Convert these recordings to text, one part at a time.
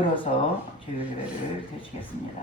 들어서 주일 예배를 드리겠습니다.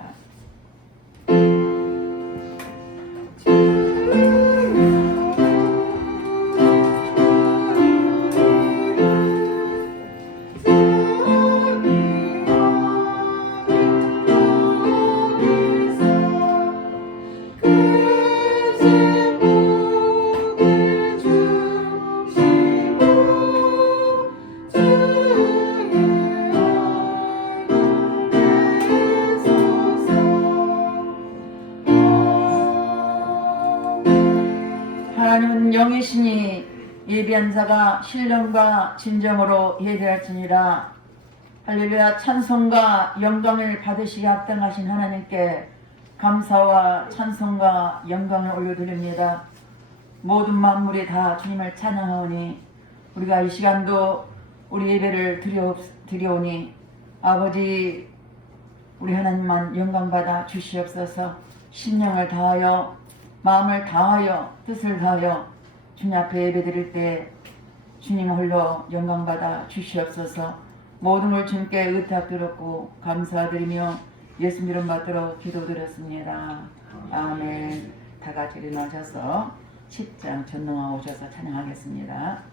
하나님은 영이시니 예비한 자가 신령과 진정으로 예배할지니라. 할렐루야. 찬송과 영광을 받으시기 합당하신 하나님께 감사와 찬송과 영광을 올려드립니다. 모든 만물이 다 주님을 찬양하오니 우리가 이 시간도 우리 예배를 드려오니 아버지 우리 하나님만 영광받아 주시옵소서. 심령을 다하여 마음을 다하여 뜻을 다하여 주님 앞에 예배드릴 때 주님 홀로 영광받아 주시옵소서. 모든 걸 주님께 의탁드렸고 감사드리며 예수 이름 받들어 기도드렸습니다. 아멘. 다 같이 일어나셔서 10장 전능화 오셔서 찬양하겠습니다.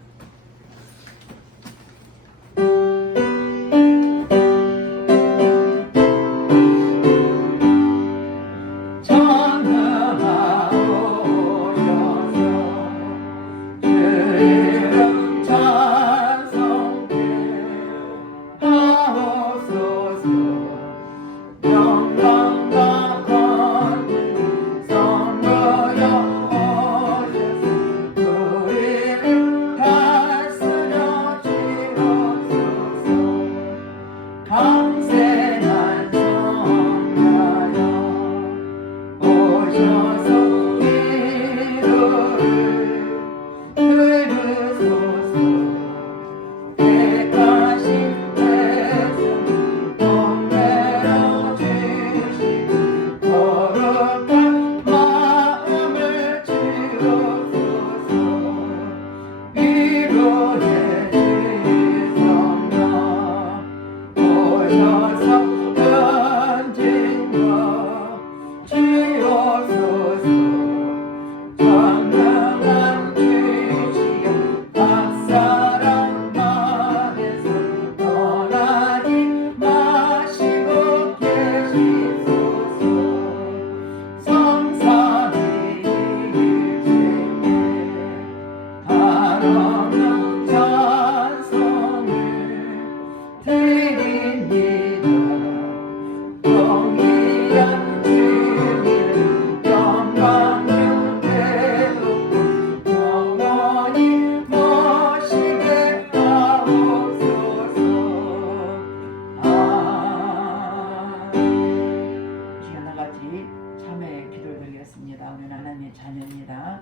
우리는 하나님의 자녀입니다.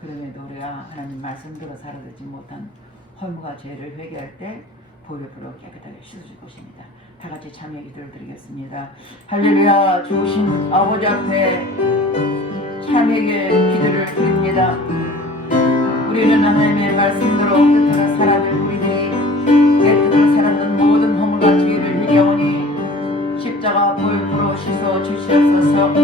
그럼에도 우리가 하나님 말씀대로 살아들지 못한 허물과 죄를 회개할 때 보혈로 깨끗하게 씻어줄 것입니다. 다 같이 참여 기도를 드리겠습니다. 할렐루야. 좋으신 아버지 앞에 참여의 기도를 드립니다. 우리는 하나님의 말씀대로 뜻대로 살아들 우리들이 내 뜻대로 살아든 모든 허물과 죄를 회개하오니 십자가 보혈로 씻어 주시옵소서.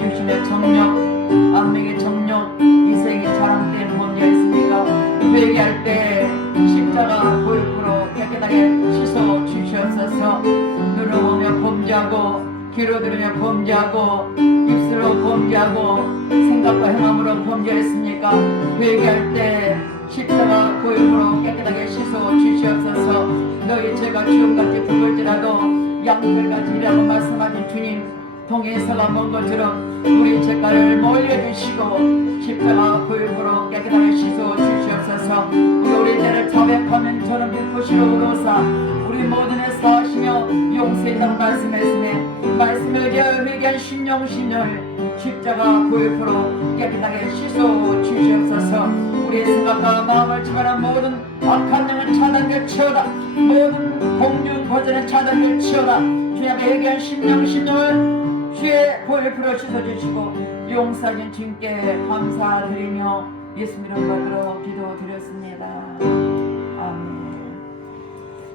육신의 정력 안목의 정력 이생의 자랑 때문에 뭔가 있습니까? 회개할 때 십자가 보혈로 깨끗하게 씻어 주시옵소서. 눈으로 보며 범죄하고 귀로 들으며 범죄하고 입술로 범죄하고 생각과 행함으로 범죄했습니까? 회개할 때 십자가 보혈로 깨끗하게 씻어 주시옵소서. 너희 죄가 주홍같이 붉을지라도 양털같이라고 말씀하신 주님, 동에서가 먼 것처럼 우리 죄가를 멀리해주시고 십자가 보혈로 깨끗하게 씻어 주시옵소서. 우리 죄를 자백하면 저는 빛보시로 오로사 우리 모든 애 사하시며 용서했다고 말씀했으니 말씀을 제어 회개한 신령신령을 십자가 보혈로 깨끗하게 씻어 주시옵소서. 우리의 생각과 마음을 차별한 모든 악한 영을 차단될지어다. 모든 공중 거절의 차단될지어다. 주님의 회개한 신령신령을 주의 보혈로 씻어주시고 용서하신 주님께 감사드리며 예수 이름 받들어 기도드렸습니다. 아멘.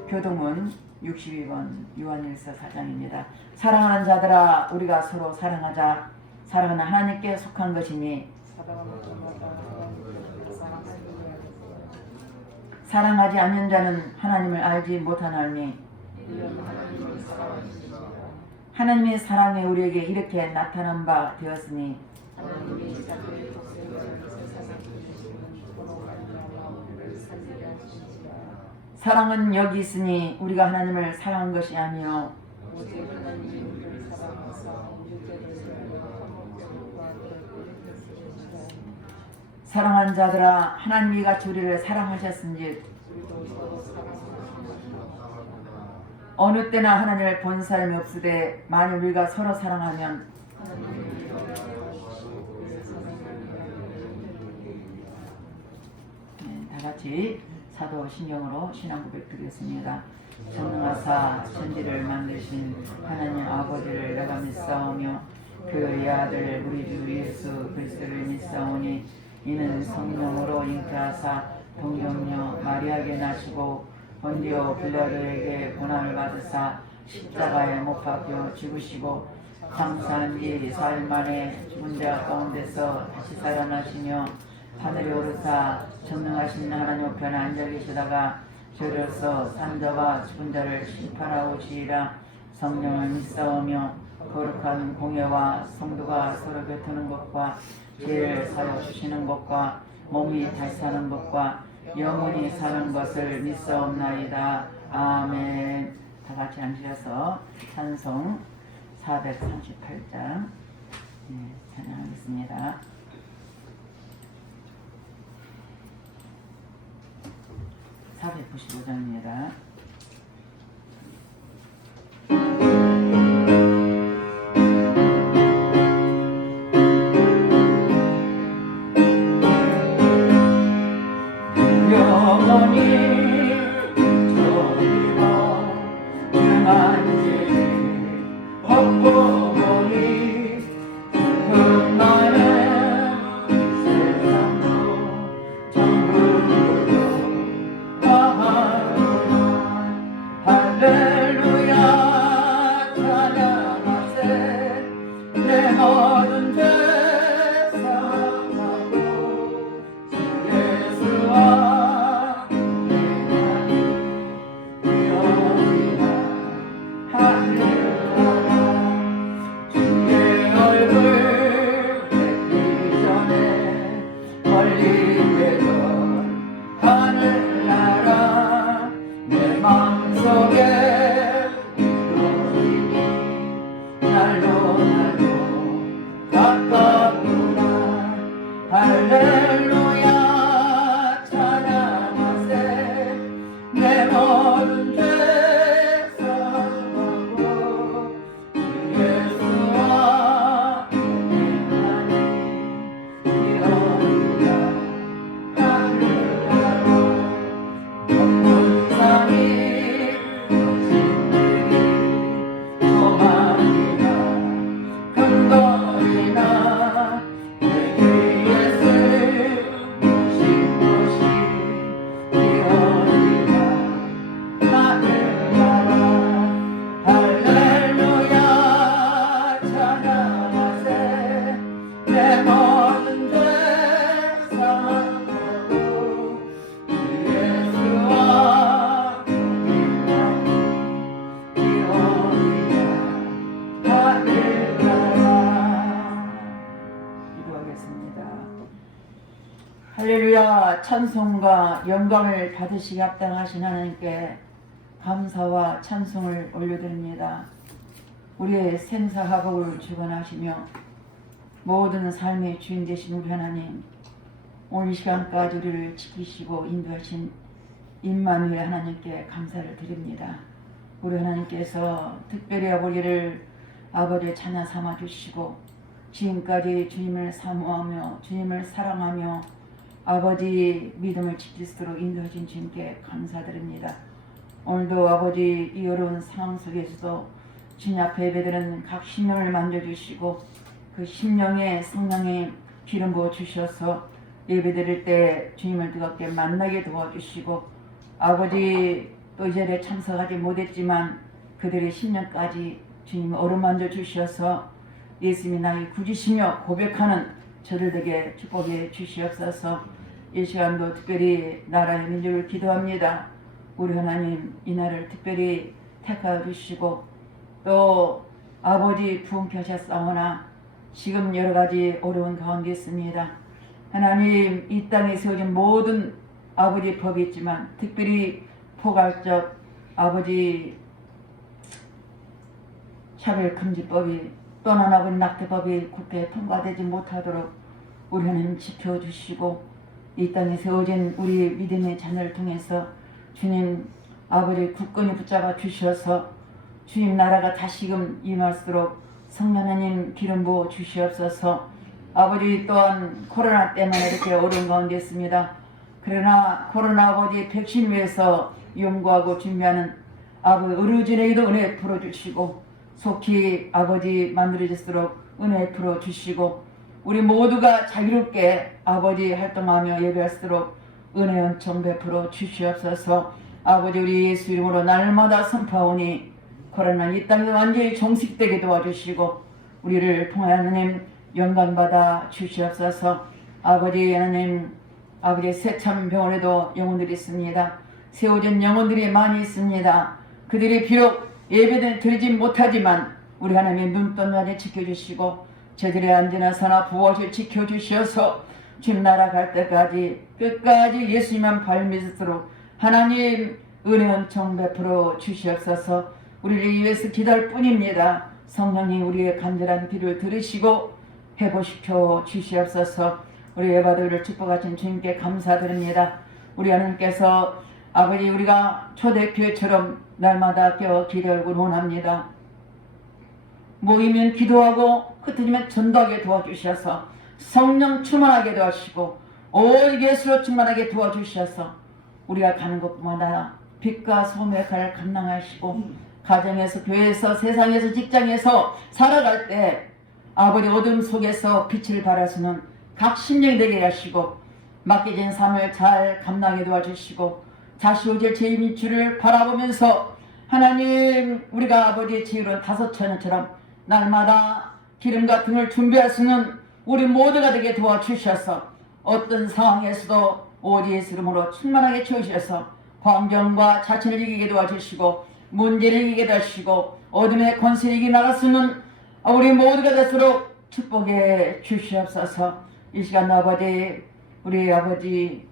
교동은 62번 요한일서 4장입니다. 사랑하는 자들아 우리가 서로 사랑하자. 사랑은 하나님께 속한 것이니 사랑하지 않는 자는 하나님을 알지 못하나니 하나님의 사랑이 우리에게 이렇게 나타난 바 되었으니 사랑은 여기 있으니 우리가 하나님을 사랑한 것이 아니요 사랑한 자들아 하나님이 같이 우리를 사랑하셨은즉 어느 때나 하나님을 본 사람이 없으되 만일 우리가 서로 사랑하면 다같이 사도신경으로 신앙 고백 드리겠습니다. 전능하사 천지를 만드신 하나님 아버지를 내가 믿사오며 그의 아들 우리 주 예수 그리스도를 믿사오니 이는 성령으로 잉태하사 동정녀 마리아에게 나시고 본디오 빌라도에게 고난을 받으사 십자가에 못 박혀 죽으시고 장사한 지 4일 만에 죽은 자 가운데서 다시 살아나시며 하늘에 오르사 전능하신 하나님 우편에 앉아 계시다가 저로서 산자와 죽은 자를 심판하오시리라. 성령을 믿사오며 거룩한 공예와 성도가 서로 뱉는 것과 죄를 사여 주시는 것과 몸이 다시 사는 것과 영원히 사는 것을 믿사옵나이다. 아멘. 다같이 앉으셔서 찬송 438장 찬양하겠습니다. 495장입니다. 영원히 저리와 평안지 없고 보니 그 많은 세상도 전부도 할렐루야 찬양하세 내 모든 죄 사함하고 주 예수와 내가 할렐루야 주의 얼굴 뵙기 전에 멀리 되던 하늘나라 내 마음속에 이루어지니 날로 가깝구나. 할렐루야 찬양하세 내 모든 죄 사함하고 주 예수와 동행하니 이러리라. 할렐루야 천상이 거친들이 소망이나 근거리나 내 귀에 쓰신 것이 이러리라. 할렐루야 찬양하세 내 모든 죄 사함하고 주 예수와 동행하니 이러리라. 할렐루야. 기도하겠습니다. 할렐루야 찬송과 영광을 받으시기 합당하신 하나님께 감사와 찬송을 올려드립니다. 우리의 생사하복을 주관하시며 모든 삶의 주인 되신 우리 하나님, 오늘 이 시간까지 우리를 지키시고 인도하신 임마누엘 하나님께 감사를 드립니다. 우리 하나님께서 특별히 아버지를 아버지의 자녀 삼아 주시고 지금까지 주님을 사모하며 주님을 사랑하며 아버지 믿음을 지킬 수 있도록 인도하신 주님께 감사드립니다. 오늘도 아버지 이 어려운 상황 속에서도 주님 앞에 예배드리는 각 심령을 만져주시고 그 심령에 성령의 기름 부어 주셔서 예배드릴 때 주님을 뜨겁게 만나게 도와주시고 아버지 또 또 이 자리에 참석하지 못했지만 그들의 심령까지 주님 어루만져 주셔서 예수님이 나의 구주시며 고백하는 저를 되게 축복해 주시옵소서. 이 시간도 특별히 나라의 민족을 기도합니다. 우리 하나님 이 날을 특별히 택하여 주시고 또 아버지 부흥케 하셨사오나 지금 여러가지 어려운 가운데 있습니다. 하나님 이 땅에 세워진 모든 아버지 법이 있지만 특별히 포괄적 아버지 차별금지법이 또는 아버지 낙태법이 국회에 통과되지 못하도록 우리 하나님 지켜주시고 이 땅에 세워진 우리 믿음의 자녀를 통해서 주님 아버지 굳건히 붙잡아 주셔서 주님 나라가 다시금 임할수록 성령 하나님 기름 부어 주시옵소서. 아버지 또한 코로나 때문에 이렇게 어려운 가운데 있습니다. 그러나 코로나 아버지 백신 위해서 연구하고 준비하는 아버지 의료진에게도 은혜 풀어주시고 속히 아버지 만들어질수록 은혜 풀어주시고 우리 모두가 자유롭게 아버지 활동하며 예배할수록 은혜 은총 베풀어 주시옵소서. 아버지 우리 예수 이름으로 날마다 선포하오니 코로나 이 땅에 완전히 종식되게 도와주시고 우리를 통하여 하나님 영광받아 주시옵소서. 아버지 하나님 아버지 새참병원에도 영혼들이 있습니다. 세워진 영혼들이 많이 있습니다. 그들이 비록 예배는 드리지 못하지만 우리 하나님의 눈동자를 지켜주시고 저들의 안전한 산업 부어를 지켜주셔서 주님 나라 갈 때까지 끝까지 예수님만 발밑으로 하나님 은혜 은총 베풀어 주시옵소서. 우리를 위해서 기도할 뿐입니다. 성령님 우리의 간절한 기도를 들으시고 회복시켜 주시옵소서. 우리 예배도를 축복하신 주님께 감사드립니다. 우리 하나님께서 아버지 우리가 초대교회처럼 날마다 깨어 기도하고 원합니다. 모이면 기도하고 흩어지면 전도하게 도와주셔서 성령 충만하게 도와주시고 오직 예수로 충만하게 도와주셔서 우리가 가는 곳마다 빛과 소금의 역할을 감당하시고 가정에서 교회에서 세상에서 직장에서 살아갈 때 아버지 어둠 속에서 빛을 발하시는 각 심령이 되게 하시고 맡겨진 삶을 잘 감당하게 도와주시고 다시 오실 주의 주를 바라보면서 하나님 우리가 아버지의 지혜로운 다섯 처녀처럼 날마다 기름과 등을 준비할 수 있는 우리 모두가 되게 도와주셔서 어떤 상황에서도 오직 예수 이름으로 충만하게 채우셔서 환경과 자신을 이기게 도와주시고 문제를 이기게 도와주시고 어둠의 권세를 이기게 나갈 수 있는 우리 모두가 되도록 축복해 주시옵소서. 이 시간 아버지 우리 아버지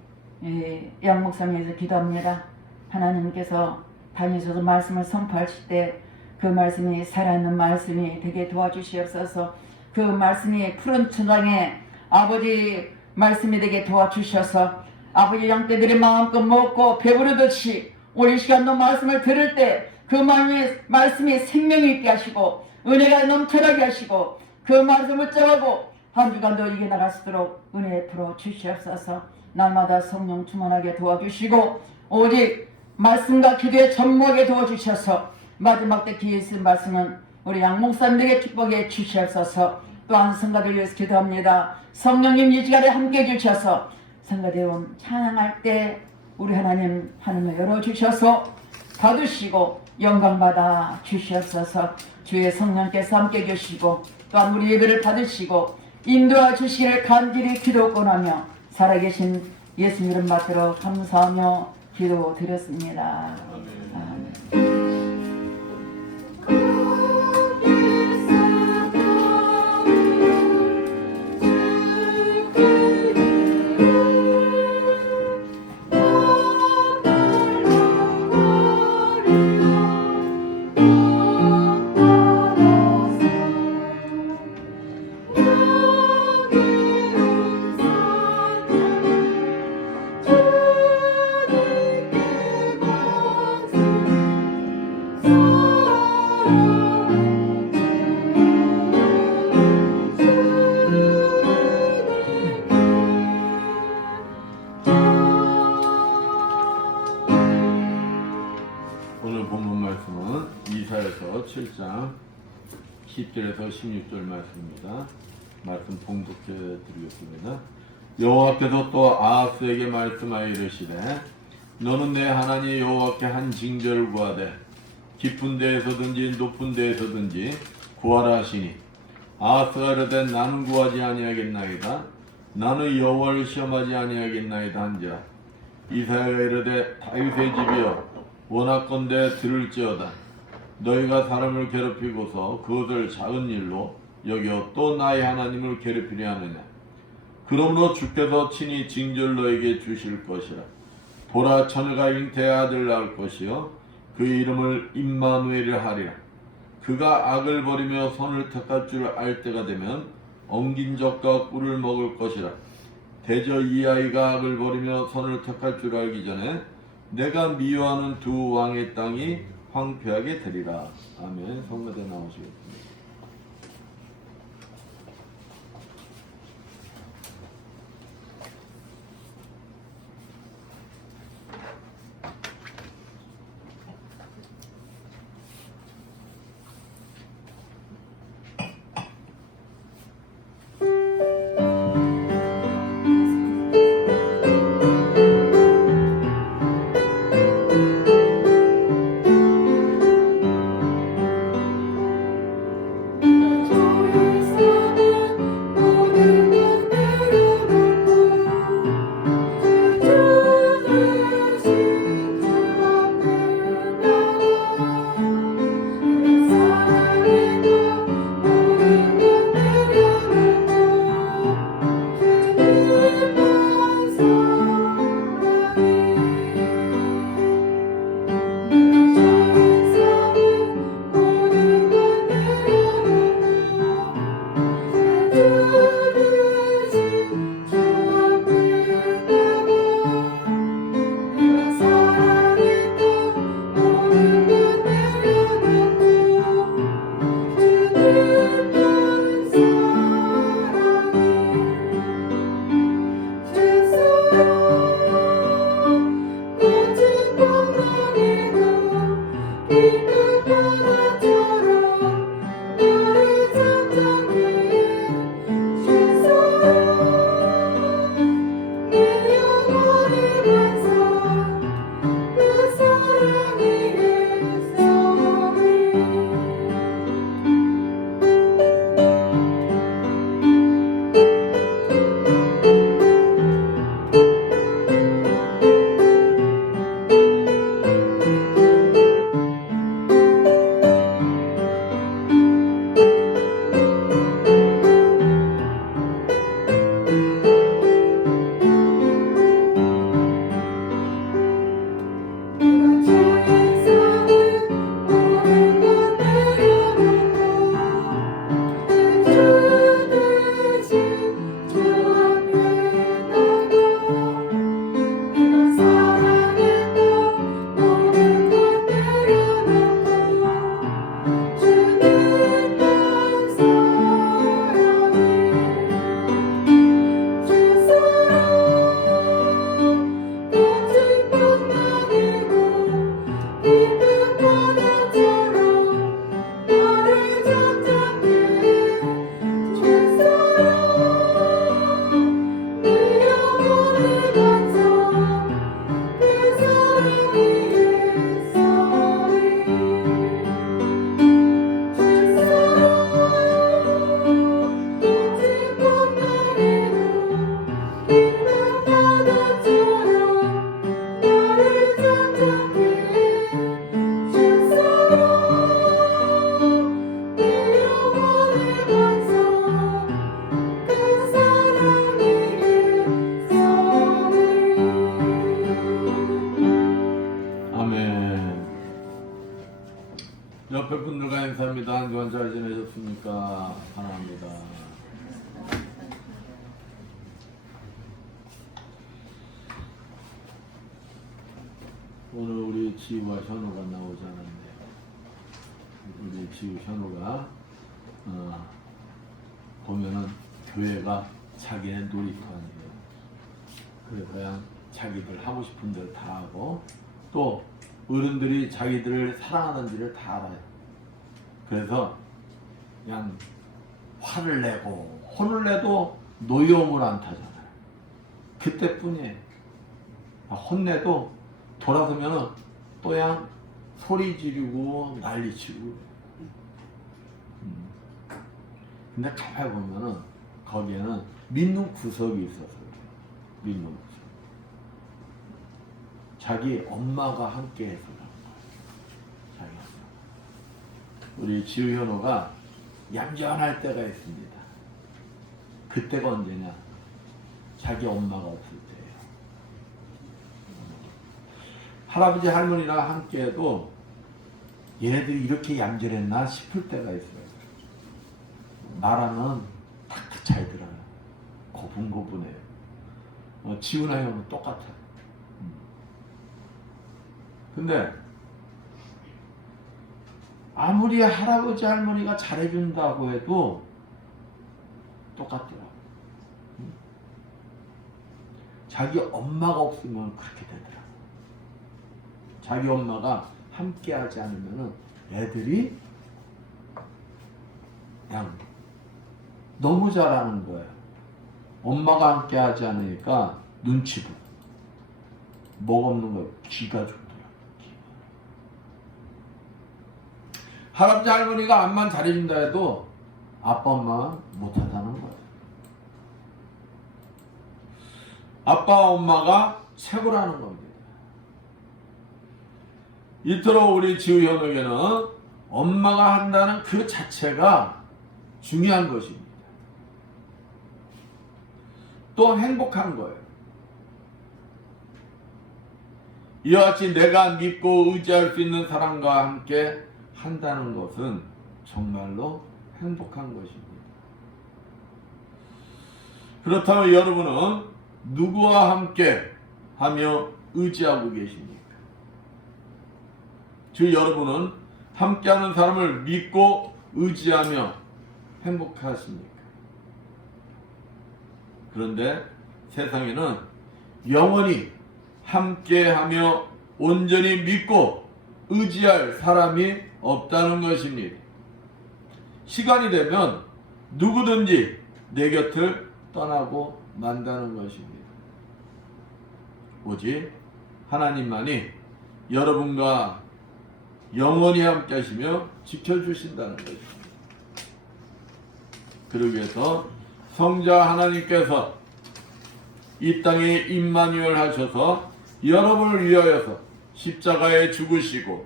양 목사님에서 기도합니다. 하나님께서 다니셔서 말씀을 선포하실 때 그 말씀이 살아있는 말씀이 되게 도와주시옵소서. 그 말씀이 푸른 천장에 아버지 말씀이 되게 도와주셔서 아버지 양떼들이 마음껏 먹고 배부르듯이 우리 시간도 말씀을 들을 때 그 말씀이 생명이 있게 하시고 은혜가 넘쳐나게 하시고 그 말씀을 붙잡고 한 주간도 이겨나갈 수 있도록 은혜 풀어 주시옵소서. 날마다 성령 충만하게 도와주시고 오직 말씀과 기도에 전무하게 도와주셔서 마지막 때 기회 있을 말씀은 우리 양 목사님에게 축복해 주시옵소서. 또한 성가들 위해서 기도합니다. 성령님 이 시간에 함께 해주셔서 성가대원 찬양할 때 우리 하나님 하늘을 열어주셔서 받으시고 영광받아 주시옵소서. 주의 성령께서 함께 해주시고 또한 우리 예배를 받으시고 인도하 주시기를 간절히 기도 권하며 살아계신 예수님 이름 받들어 감사하며 기도 드렸습니다. 아멘. 오늘 본문 말씀은 이사야서 7장 10절에서 16절 말씀입니다. 말씀 봉독해 드리겠습니다. 여호와께서 또 아하스에게 말씀하여 이르시되 너는 내 하나님 여호와께 한 징조를 구하되 깊은 데에서든지 높은 데에서든지 구하라 하시니 아하스가 이르되 나는 구하지 아니하겠나이다. 나는 여호와를 시험하지 아니하겠나이다 한지라. 이사야가 이르되 다윗의 집이여 원하건대 들을지어다. 너희가 사람을 괴롭히고서 그것을 작은 일로 여겨 또 나의 하나님을 괴롭히려 하느냐. 그러므로 주께서 친히 징조를 너에게 주실 것이라. 보라, 처녀가 잉태의 아들을 낳을 것이요 그 이름을 임마누엘이라 하리라. 그가 악을 버리며 선을 택할 줄 알 때가 되면 엉긴 젖과 꿀을 먹을 것이라. 대저 이 아이가 악을 버리며 선을 택할 줄 알기 전에 내가 미워하는 두 왕의 땅이 황폐하게 되리라. 아멘. 성가대 나오시겠습니다. 옆에 분들과 인사합니다. 한 주간 잘 지내셨습니까? 사랑합니다. 오늘 우리 지우와 현우가 나오지 않았네요. 우리 지우 현우가 보면은 교회가 자기네 놀이터아니에요. 그래서 그냥 자기들 하고 싶은 대로 다 하고 또 어른들이 자기들을 사랑하는지를 다 알아요. 그래서 그냥 화를 내고 혼을 내도 노여움을 안 타잖아요. 그때뿐이에요. 혼내도 돌아서면은 또야 소리 지르고 난리치고. 근데 가만히 보면은 거기에는 믿는 구석이 있어서 그래요. 믿는 구석. 자기 엄마가 함께 해서 그런 거예요. 자기 엄마. 우리 지우현호가 얌전할 때가 있습니다. 그때가 언제냐? 자기 엄마가 없을 때예요. 할아버지 할머니랑 함께 해도 얘네들이 이렇게 얌전했나 싶을 때가 있어요. 나라는 탁탁 잘 들어요. 고분고분해요. 지훈아 형은 똑같아요. 근데 아무리 할아버지 할머니가 잘해준다고 해도 똑같더라고요. 자기 엄마가 없으면 그렇게 되더라고요. 자기 엄마가 함께 하지 않으면 애들이 그냥 너무 잘하는 거예요. 엄마가 함께 하지 않으니까 눈치 보고 먹 없는 거 기가 좋더라고요. 할아버지 할머니가 암만 잘해준다 해도 아빠 엄마는 못한다는 거예요. 아빠 엄마가 최고라는 겁니다. 이토록 우리 지우현에게는 엄마가 한다는 그 자체가 중요한 것입니다. 또 행복한 거예요. 이와 같이 내가 믿고 의지할 수 있는 사람과 함께 한다는 것은 정말로 행복한 것입니다. 그렇다면 여러분은 누구와 함께 하며 의지하고 계십니까? 즉 여러분은 함께하는 사람을 믿고 의지하며 행복하십니까? 그런데 세상에는 영원히 함께하며 온전히 믿고 의지할 사람이 없다는 것입니다. 시간이 되면 누구든지 내 곁을 떠나고 만다는 것입니다. 오직 하나님만이 여러분과 영원히 함께 하시며 지켜주신다는 것입니다. 그러기 위해서 성자 하나님께서 이 땅에 임마누엘 하셔서 여러분을 위하여서 십자가에 죽으시고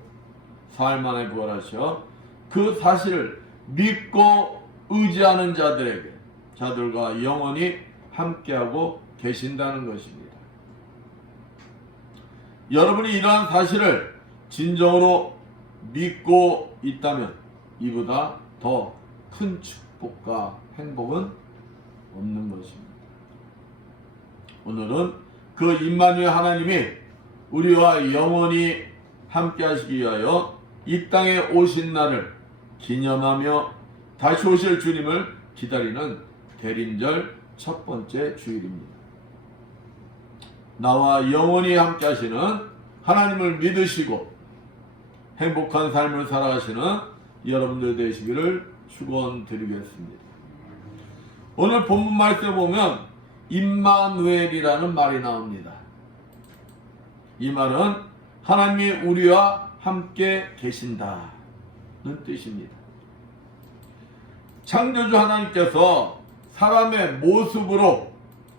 사흘 만에 부활하셔 그 사실을 믿고 의지하는 자들과 영원히 함께하고 계신다는 것입니다. 여러분이 이러한 사실을 진정으로 믿고 있다면 이보다 더 큰 축복과 행복은 없는 것입니다. 오늘은 그 임마누엘 하나님이 우리와 영원히 함께 하시기 위하여 이 땅에 오신 날을 기념하며 다시 오실 주님을 기다리는 대림절 첫 번째 주일입니다. 나와 영원히 함께 하시는 하나님을 믿으시고 행복한 삶을 살아가시는 여러분들 되시기를 축원드리겠습니다. 오늘 본문 말씀에 보면 임마누엘이라는 말이 나옵니다. 이 말은 하나님이 우리와 함께 계신다는 뜻입니다. 창조주 하나님께서 사람의 모습으로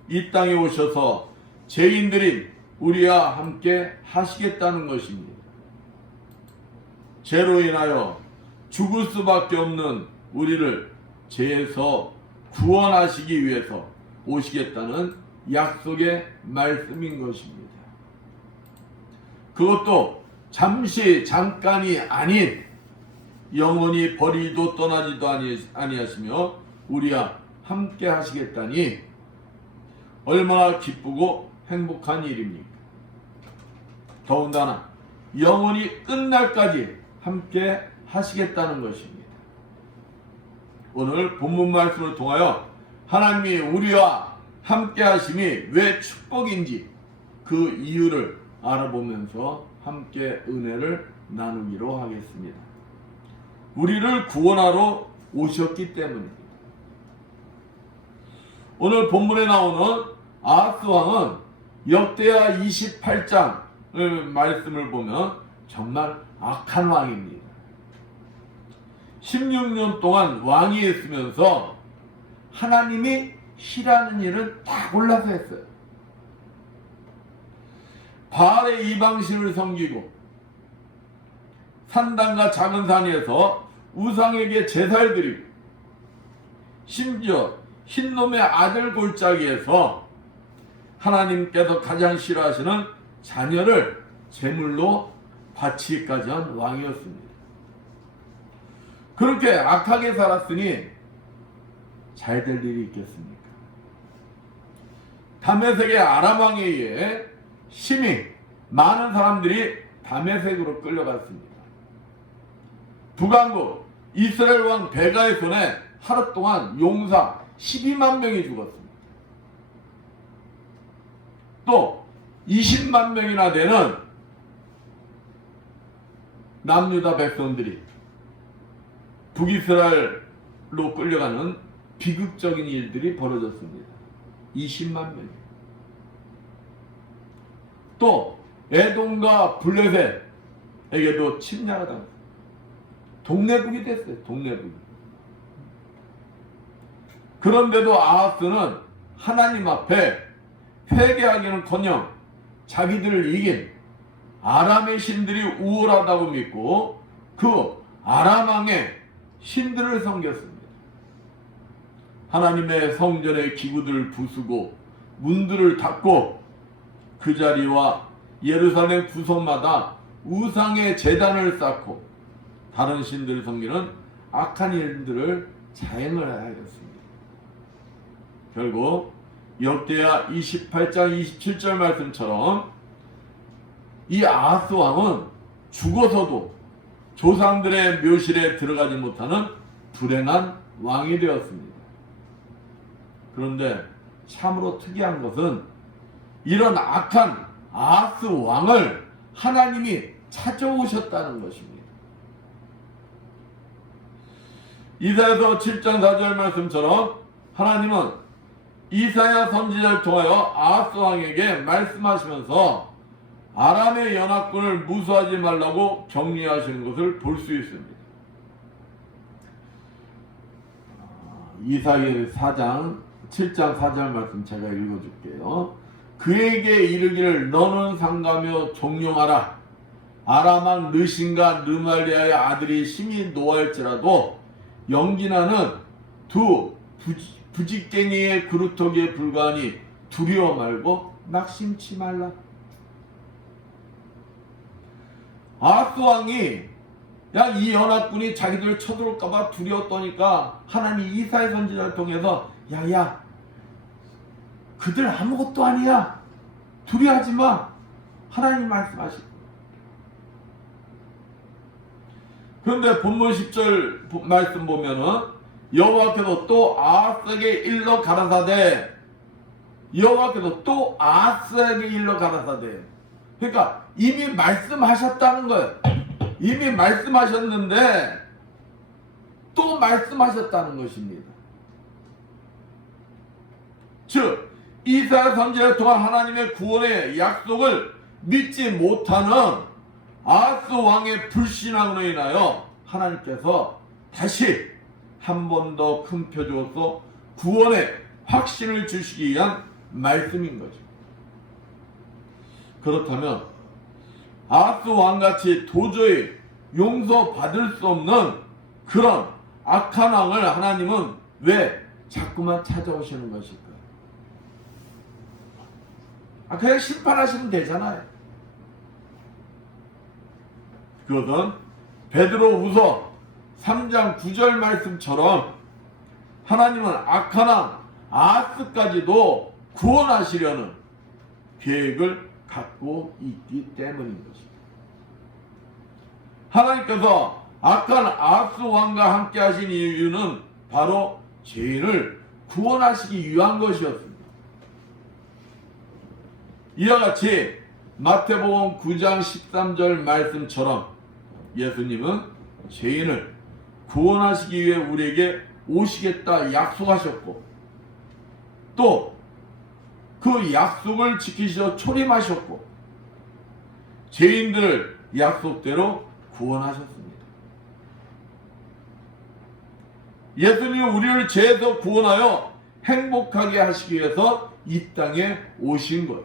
이 땅에 오셔서 죄인들인 우리와 함께 하시겠다는 것입니다. 죄로 인하여 죽을 수밖에 없는 우리를 죄에서 구원하시기 위해서 오시겠다는 약속의 말씀인 것입니다. 그것도 잠깐이 아닌 영원히 버리도 떠나지도 아니하시며 우리와 함께 하시겠다니 얼마나 기쁘고 행복한 일입니까? 더군다나 영원히 끝날까지 함께 하시겠다는 것입니다. 오늘 본문 말씀을 통하여 하나님이 우리와 함께 하심이 왜 축복인지 그 이유를 알아보면서 함께 은혜를 나누기로 하겠습니다. 우리를 구원하러 오셨기 때문입니다. 오늘 본문에 나오는 아하스 왕은 역대하 28장을 말씀을 보면 정말 악한 왕입니다. 16년 동안 왕이 있으면서 하나님이 싫어하는 일은 다 골라서 했어요. 바알의 이방신을 섬기고 산당과 작은 산에서 우상에게 제사를 드리고 심지어 흰놈의 아들 골짜기에서 하나님께서 가장 싫어하시는 자녀를 제물로 바치기까지 한 왕이었습니다. 그렇게 악하게 살았으니 잘 될 일이 있겠습니까? 다메섹의 아람 왕에 의해 심히 많은 사람들이 다메섹으로 끌려갔습니다. 북왕국 이스라엘 왕 베가의 손에 하루 동안 용사 12만 명이 죽었습니다. 또 20만 명이나 되는 남유다 백성들이 북이스라엘로 끌려가는 비극적인 일들이 벌어졌습니다. 20만 명. 또 에돔과 블레셋에게도 침략을 당했어요. 동네북이 됐어요. 동네북이. 그런데도 아하스는 하나님 앞에 회개하기는커녕 자기들을 이긴 아람의 신들이 우월하다고 믿고 그 아람 왕의 신들을 섬겼습니다. 하나님의 성전의 기구들을 부수고 문들을 닫고 그 자리와 예루살렘 구석마다 우상의 제단을 쌓고 다른 신들을 섬기는 악한 일들을 자행을 하였습니다. 결국 역대하 28장 27절 말씀처럼 이 아하스 왕은 죽어서도 조상들의 묘실에 들어가지 못하는 불행한 왕이 되었습니다. 그런데 참으로 특이한 것은 이런 악한 아하스 왕을 하나님이 찾아오셨다는 것입니다. 이사야서 7장 4절 말씀처럼 하나님은 이사야 선지자를 통하여 아하스 왕에게 말씀하시면서 아람의 연합군을 무수하지 말라고 격려하시는 것을 볼 수 있습니다. 이사야 7장 4절 말씀 제가 읽어줄게요. 그에게 이르기를 너는 상가며 종용하라. 아람왕 르신과 르말리아의 아들이 심히 노할지라도 영진하는 두 부직갱이의 그루터기에 불과하니 두려워 말고 낙심치 말라. 아하스 왕이 이 연합군이 자기들 쳐들어올까봐 두려웠더니까 하나님 이사야 선지자를 통해서 야야 그들 아무것도 아니야 두려워하지 마 하나님 말씀하시고. 그런데 본문 10절 말씀 보면은 여호와께서 또 아하스에게 일러 가라사대 여호와께서 또 아하스에게 일러 가라사대. 그러니까 이미 말씀하셨다는 거예요. 이미 말씀하셨는데 또 말씀하셨다는 것입니다. 즉 이사야 선지자를 통한 하나님의 구원의 약속을 믿지 못하는 아하스 왕의 불신앙으로 인하여 하나님께서 다시 한 번 더 큰 표 주어서 구원의 확신을 주시기 위한 말씀인 거죠. 그렇다면 아하스 왕같이 도저히 용서받을 수 없는 그런 악한 왕을 하나님은 왜 자꾸만 찾아오시는 것일까요? 그냥 심판하시면 되잖아요. 그것은 베드로후서 3장 9절 말씀처럼 하나님은 악한 왕 아하스까지도 구원하시려는 계획을 갖고 있기 때문인 것입니다. 하나님께서 악한 아하스 왕과 함께 하신 이유는 바로 죄인을 구원하시기 위한 것이었습니다. 이와 같이 마태복음 9장 13절 말씀처럼 예수님은 죄인을 구원하시기 위해 우리에게 오시겠다 약속하셨고 또 그 약속을 지키시어 초림하셨고 죄인들을 약속대로 구원하셨습니다. 예수님이 우리를 죄에서 구원하여 행복하게 하시기 위해서 이 땅에 오신 거예요.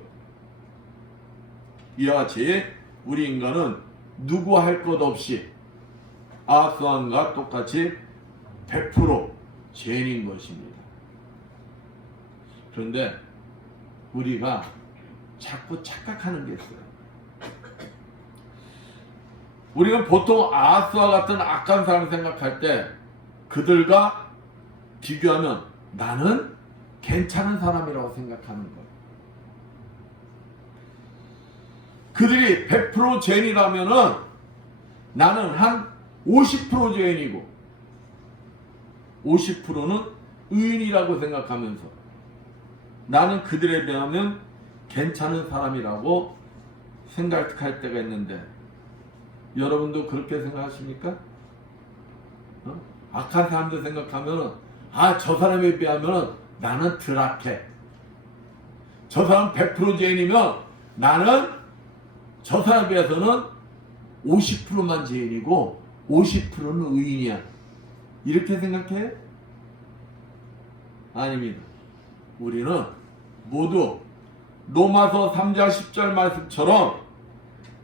이와 같이 우리 인간은 누구 할 것 없이 아스왕과 똑같이 100% 죄인인 것입니다. 그런데 우리가 자꾸 착각하는 게 있어요. 우리는 보통 아스와 같은 악한 사람을 생각할 때 그들과 비교하면 나는 괜찮은 사람이라고 생각하는 거예요. 그들이 100% 죄인이라면은 나는 한 50% 죄인이고 50%는 의인이라고 생각하면서 나는 그들에 비하면 괜찮은 사람이라고 생각할 때가 있는데 여러분도 그렇게 생각하십니까? 악한 사람들 생각하면 저 사람에 비하면 나는 덜 악해. 저 사람 100% 죄인이면 나는 저 사람에 비해서는 50%만 죄인이고 50%는 의인이야. 이렇게 생각해? 아닙니다. 우리는 모두 로마서 3장 10절 말씀처럼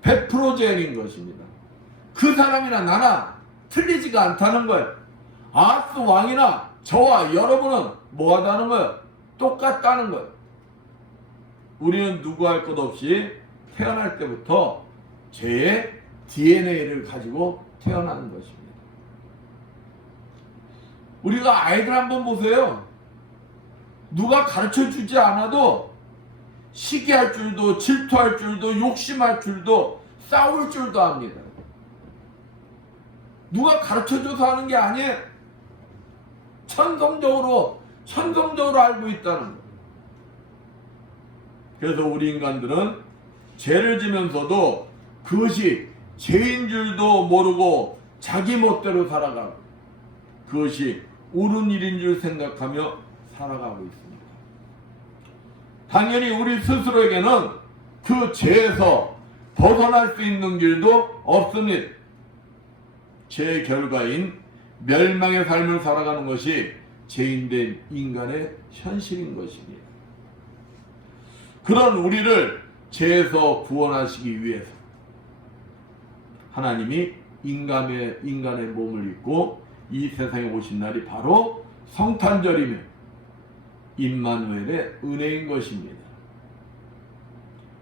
100% 죄인인 것입니다. 그 사람이나 나나 틀리지가 않다는 거예요. 아스 왕이나 저와 여러분은 뭐하다는 거예요? 똑같다는 거예요. 우리는 누구 할 것 없이 태어날 때부터 죄의 DNA를 가지고 태어나는 것입니다. 우리가 아이들 한번 보세요. 누가 가르쳐 주지 않아도 시기할 줄도 질투할 줄도 욕심할 줄도 싸울 줄도 압니다. 누가 가르쳐줘서 하는 게 아니에요. 천성적으로 알고 있다는 거예요. 그래서 우리 인간들은 죄를 지면서도 그것이 죄인 줄도 모르고 자기 멋대로 살아가고 그것이 옳은 일인 줄 생각하며 살아가고 있습니다. 당연히 우리 스스로에게는 그 죄에서 벗어날 수 있는 길도 없습니다. 죄의 결과인 멸망의 삶을 살아가는 것이 죄인된 인간의 현실인 것입니다. 그런 우리를 죄에서 구원하시기 위해서 하나님이 인간의 몸을 입고 이 세상에 오신 날이 바로 성탄절이며 임마누엘의 은혜인 것입니다.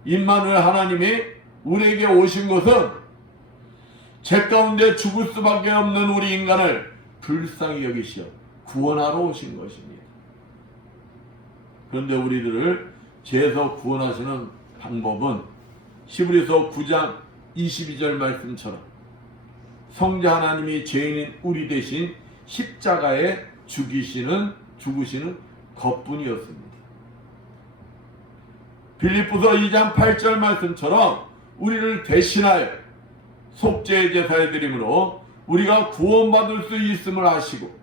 임마누엘 하나님이 우리에게 오신 것은 죄 가운데 죽을 수밖에 없는 우리 인간을 불쌍히 여기시어 구원하러 오신 것입니다. 그런데 우리들을 죄에서 구원하시는 방법은 히브리서 9장 22절 말씀처럼 성자 하나님이 죄인인 우리 대신 십자가에 죽으시는 것뿐이었습니다. 빌립보서 2장 8절 말씀처럼 우리를 대신하여 속죄의 제사에 드림으로 우리가 구원받을 수 있음을 아시고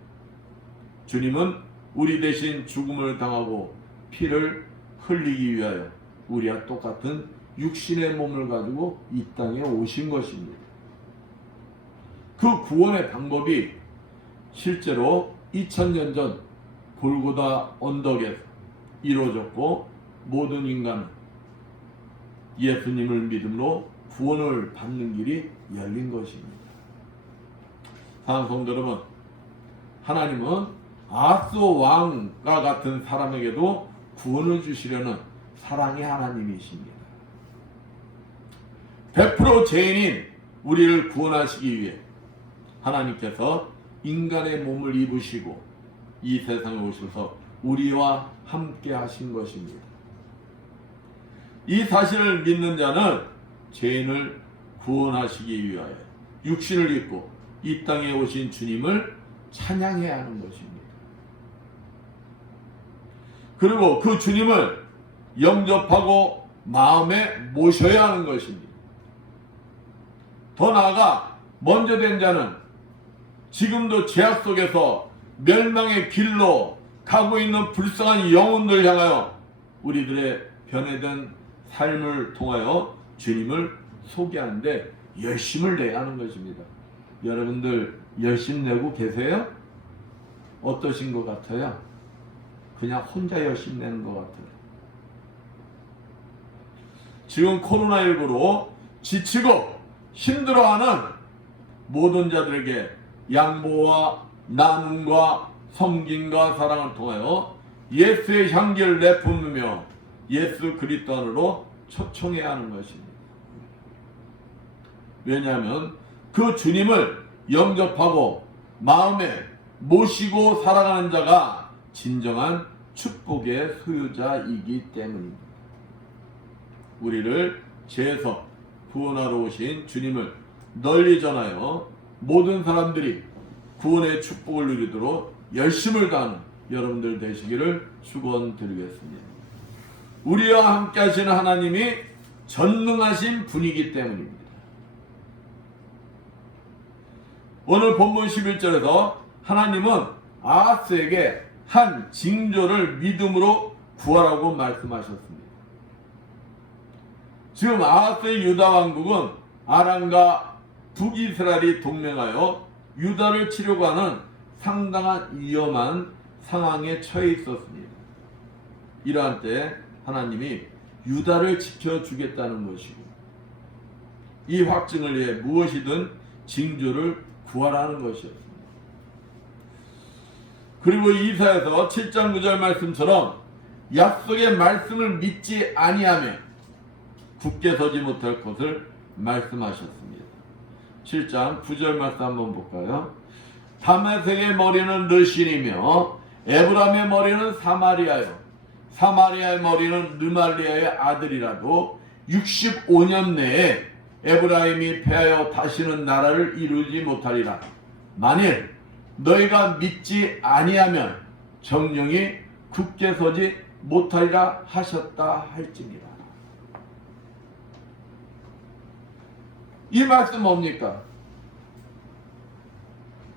주님은 우리 대신 죽음을 당하고 피를 흘리기 위하여 우리와 똑같은 육신의 몸을 가지고 이 땅에 오신 것입니다. 그 구원의 방법이 실제로 2000년 전 골고다 언덕에서 이루어졌고 모든 인간은 예수님을 믿음으로 구원을 받는 길이 열린 것입니다. 사랑하는 성도 여러분, 하나님은 아스 왕과 같은 사람에게도 구원을 주시려는 사랑의 하나님이십니다. 100% 죄인인 우리를 구원하시기 위해 하나님께서 인간의 몸을 입으시고 이 세상에 오셔서 우리와 함께 하신 것입니다. 이 사실을 믿는 자는 죄인을 구원하시기 위하여 육신을 입고 이 땅에 오신 주님을 찬양해야 하는 것입니다. 그리고 그 주님을 영접하고 마음에 모셔야 하는 것입니다. 더 나아가 먼저 된 자는 지금도 죄악 속에서 멸망의 길로 가고 있는 불쌍한 영혼들 향하여 우리들의 변해된 삶을 통하여 주님을 소개하는데 열심을 내야 하는 것입니다. 여러분들 열심 내고 계세요? 어떠신 것 같아요? 그냥 혼자 열심 내는 것 같아요. 지금 코로나19로 지치고 힘들어하는 모든 자들에게 양보와 나눔과 섬김과 사랑을 통하여 예수의 향기를 내뿜으며 예수 그리스도 안으로 초청해야 하는 것입니다. 왜냐하면 그 주님을 영접하고 마음에 모시고 살아가는 자가 진정한 축복의 소유자이기 때문입니다. 우리를 죄에서 구원하러 오신 주님을 널리 전하여 모든 사람들이 구원의 축복을 누리도록 열심을 다하는 여러분들 되시기를 축원드리겠습니다. 우리와 함께 하시는 하나님이 전능하신 분이기 때문입니다. 오늘 본문 11절에서 하나님은 아하스에게 한 징조를 믿음으로 구하라고 말씀하셨습니다. 지금 아하스의 유다 왕국은 아람과 북이스라엘이 동맹하여 유다를 치려고 하는 상당한 위험한 상황에 처해 있었습니다. 이러한 때 하나님이 유다를 지켜주겠다는 것이고 이 확증을 위해 무엇이든 징조를 구하라는 것이었습니다. 그리고 이사야서 7장 9절 말씀처럼 약속의 말씀을 믿지 아니하며 굳게 서지 못할 것을 말씀하셨습니다. 7장 9절 말씀 한번 볼까요? 다메섹의 머리는 르신이며 에브람의 머리는 사마리아요. 사마리아의 머리는 르말리아의 아들이라도 65년 내에 에브라임이 패하여 다시는 나라를 이루지 못하리라. 만일 너희가 믿지 아니하면 정령이 굳게 서지 못하리라 하셨다 할지니라. 이 말씀 뭡니까?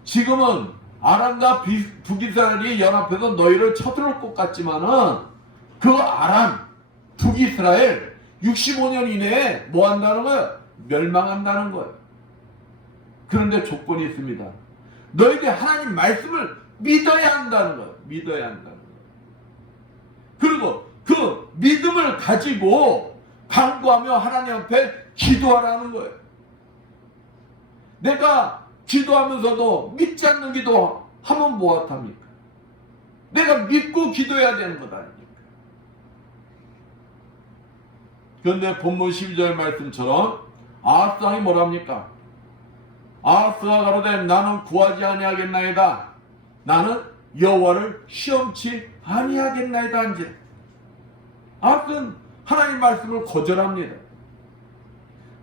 지금은 아람과 북이스라엘이 연합해서 너희를 쳐들어올 것 같지만은 그 아람, 북이스라엘 65년 이내에 뭐 한다는 거예요? 멸망한다는 거예요. 그런데 조건이 있습니다. 너희들이 하나님 말씀을 믿어야 한다는 거예요. 믿어야 한다는 거예요. 그리고 그 믿음을 가지고 간구하며 하나님 앞에 기도하라는 거예요. 내가 기도하면서도 믿지 않는 기도하면 뭐하답니까? 내가 믿고 기도해야 되는 것 아닙니까? 그런데 본문 12절 말씀처럼 아하스 왕이 뭐랍니까? 아하스가 가로되 나는 구하지 아니하겠나이다. 나는 여호와를 시험치 아니하겠나이다 한즉 아하스는 하나님 말씀을 거절합니다.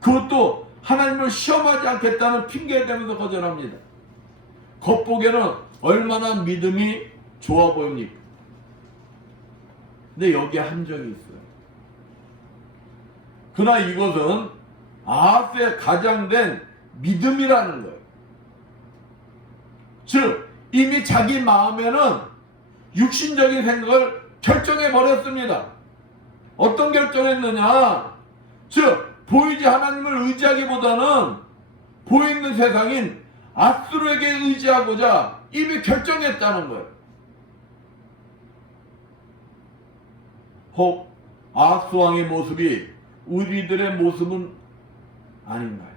그것도 하나님을 시험하지 않겠다는 핑계에 대면서 거절합니다. 겉보기에는 얼마나 믿음이 좋아 보입니까? 근데 여기에 함정이 있어요. 그러나 이것은 아하스의 가장된 믿음이라는 거예요. 즉 이미 자기 마음에는 육신적인 생각을 결정해 버렸습니다. 어떤 결정했느냐? 즉 보이지 하나님을 의지하기보다는 보이는 세상인 아수르에게 의지하고자 이미 결정했다는 거예요. 혹 아하스 왕의 모습이 우리들의 모습은 아닌가요?